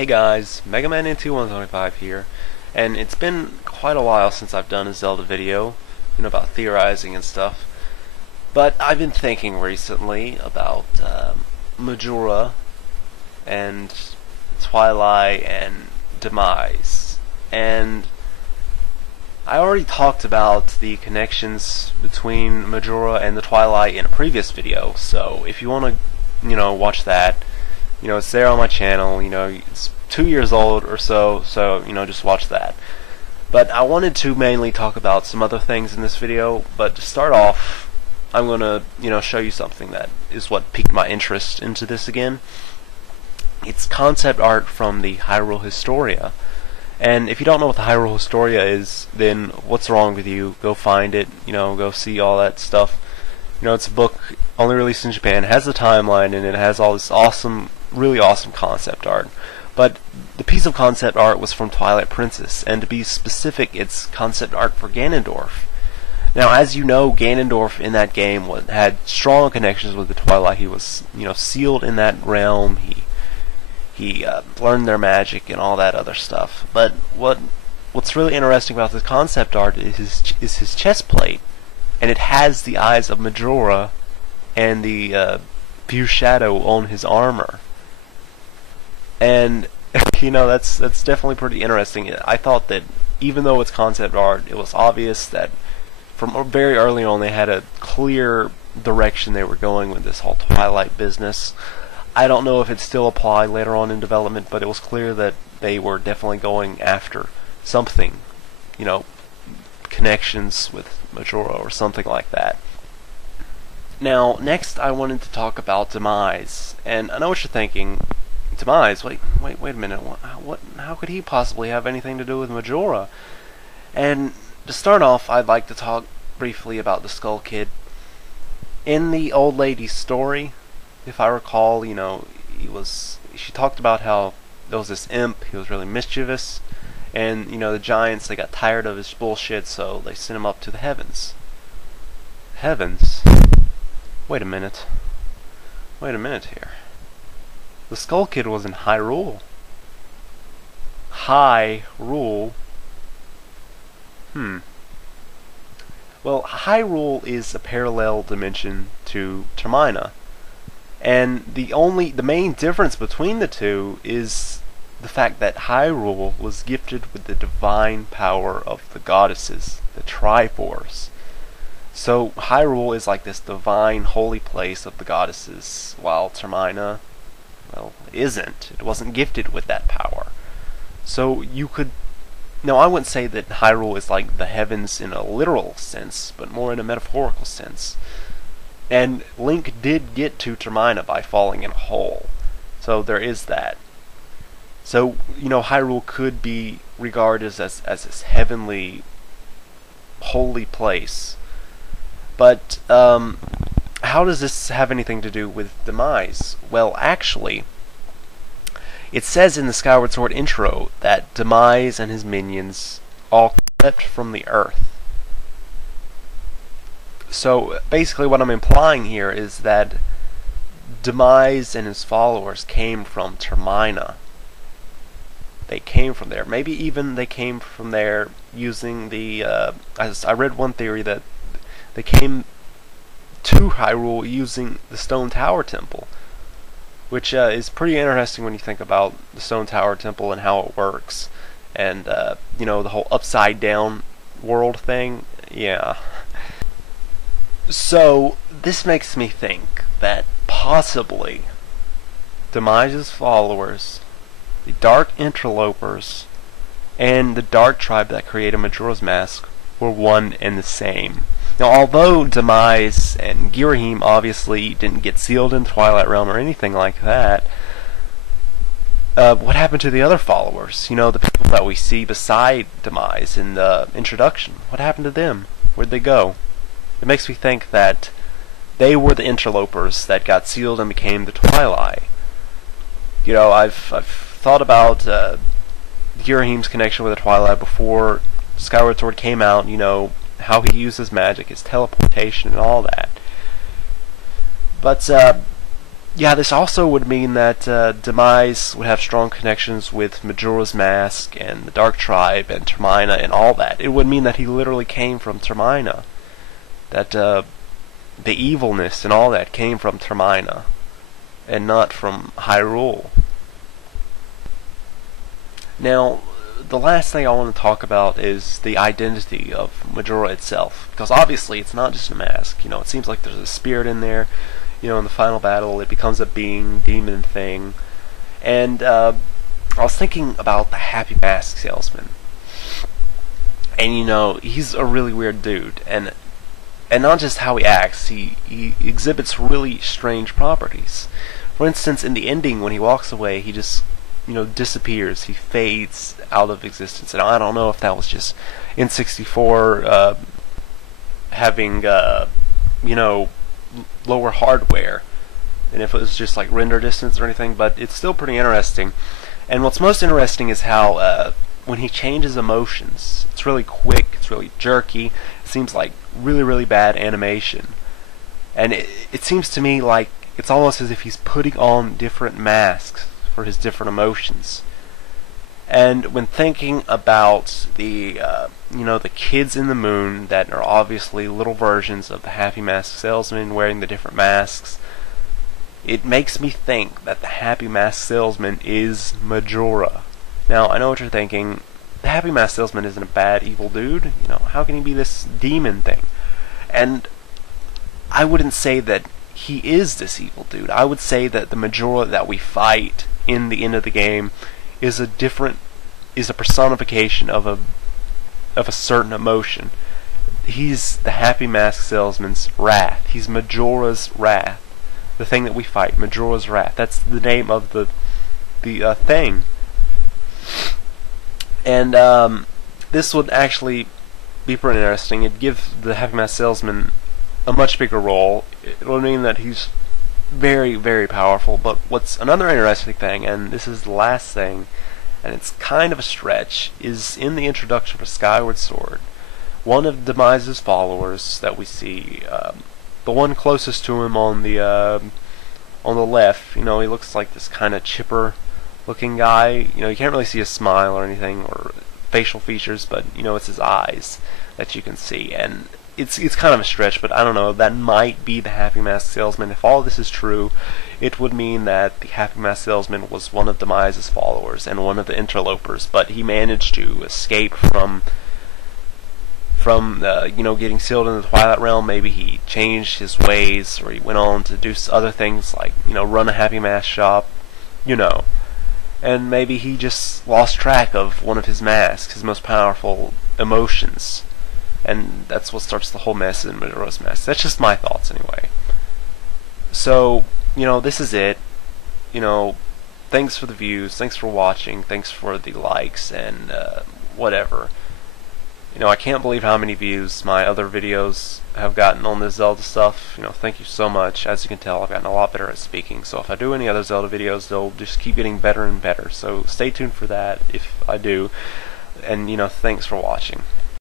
Hey guys, Mega Man into 125 here, and it's been quite a while since I've done a Zelda video, about theorizing and stuff. But I've been thinking recently about Majora and Twilight and Demise, and I already talked about the connections between Majora and the Twilight in a previous video. So if you want to, watch that. It's there on my channel. It's 2 years old or so, just watch that. But I wanted to mainly talk about some other things in this video, but to start off, I'm going to, show you something that is what piqued my interest into this again. It's concept art from the Hyrule Historia. And if you don't know what the Hyrule Historia is, then what's wrong with you? Go find it, go see all that stuff. It's a book only released in Japan, has a timeline, and it has all this really awesome concept art. But the piece of concept art was from Twilight Princess, and to be specific, it's concept art for Ganondorf. Now, as you know, Ganondorf in that game had strong connections with the Twilight. He was, sealed in that realm. He learned their magic and all that other stuff. But what's really interesting about this concept art is his chest plate, and it has the eyes of Majora and the view shadow on his armor. And that's definitely pretty interesting. I thought that even though it's concept art, it was obvious that from very early on they had a clear direction they were going with this whole Twilight business. I don't know if it still applied later on in development, but it was clear that they were definitely going after something, connections with Majora or something like that. Now, next I wanted to talk about Demise, and I know what you're thinking. Demise? Wait a minute. How could he possibly have anything to do with Majora? And to start off, I'd like to talk briefly about the Skull Kid. In the old lady's story, if I recall, she talked about how there was this imp. He was really mischievous, and the giants, they got tired of his bullshit, so they sent him up to the heavens. Heavens? Wait a minute here. The Skull Kid was in Hyrule. Hyrule? Well, Hyrule is a parallel dimension to Termina. And the main difference between the two is the fact that Hyrule was gifted with the divine power of the goddesses, the Triforce. So Hyrule is like this divine holy place of the goddesses, while Termina, well, isn't. It wasn't gifted with that power. So I wouldn't say that Hyrule is like the heavens in a literal sense, but more in a metaphorical sense. And Link did get to Termina by falling in a hole. So there is that. So, Hyrule could be regarded as this heavenly, holy place. But, how does this have anything to do with Demise? Well, actually, it says in the Skyward Sword intro that Demise and his minions all crept from the earth. So, basically what I'm implying here is that Demise and his followers came from Termina. They came from there. Maybe even they came from there using the... I read one theory that they came to Hyrule using the Stone Tower Temple, which is pretty interesting when you think about the Stone Tower Temple and how it works, and the whole upside down world thing. Yeah. So this makes me think that possibly Demise's followers, the Dark Interlopers, and the Dark Tribe that created Majora's Mask were one and the same. Now, although Demise and Girahim obviously didn't get sealed in Twilight Realm or anything like that, what happened to the other followers? The people that we see beside Demise in the introduction. What happened to them? Where'd they go? It makes me think that they were the interlopers that got sealed and became the Twilight. I've thought about Girahim's connection with the Twilight before Skyward Sword came out, how he uses magic, his teleportation, and all that. But Yeah, this also would mean that Demise would have strong connections with Majora's Mask and the Dark Tribe and Termina and all that. It would mean that he literally came from Termina. That the evilness and all that came from Termina and not from Hyrule. Now, the last thing I want to talk about is the identity of Majora itself, because obviously it's not just a mask. It seems like there's a spirit in there. In the final battle, it becomes a being, demon thing. And I was thinking about the Happy Mask Salesman, and he's a really weird dude, and not just how he acts, he exhibits really strange properties. For instance, in the ending, when he walks away, he just disappears. He fades out of existence. And I don't know if that was just N64 having lower hardware, and if it was just like render distance or anything, but it's still pretty interesting. And what's most interesting is how when he changes emotions, it's really quick, it's really jerky, it seems like really, really bad animation. And it seems to me like it's almost as if he's putting on different masks for his different emotions. And when thinking about the the kids in the moon that are obviously little versions of the Happy Mask Salesman wearing the different masks, it makes me think that the Happy Mask Salesman is Majora. Now, I know what you're thinking. The Happy Mask Salesman isn't a bad, evil dude. How can he be this demon thing? And I wouldn't say that he is this evil dude. I would say that the Majora that we fight in the end of the game is a personification of a certain emotion. He's the Happy Mask Salesman's wrath. He's Majora's wrath. The thing that we fight, Majora's wrath. That's the name of the thing. And this would actually be pretty interesting. It'd give the Happy Mask Salesman a much bigger role. It would mean that he's very, very powerful. But what's another interesting thing, and this is the last thing, and it's kind of a stretch, is in the introduction for Skyward Sword, one of Demise's followers that we see, the one closest to him on the left, he looks like this kind of chipper looking guy. You can't really see a smile or anything or facial features, but it's his eyes that you can see. And it's kind of a stretch, but I don't know, that might be the Happy Mask Salesman. If all this is true, it would mean that the Happy Mask Salesman was one of Demise's followers and one of the interlopers, but he managed to escape from getting sealed in the Twilight Realm. Maybe he changed his ways, or he went on to do other things like run a Happy Mask shop, and maybe he just lost track of one of his masks, his most powerful emotions. And that's what starts the whole mess in Majora's Mask. That's just my thoughts anyway. So, this is it. Thanks for the views, thanks for watching, thanks for the likes, and whatever. I can't believe how many views my other videos have gotten on this Zelda stuff. Thank you so much. As you can tell, I've gotten a lot better at speaking. So if I do any other Zelda videos, they'll just keep getting better and better. So stay tuned for that if I do. And, thanks for watching.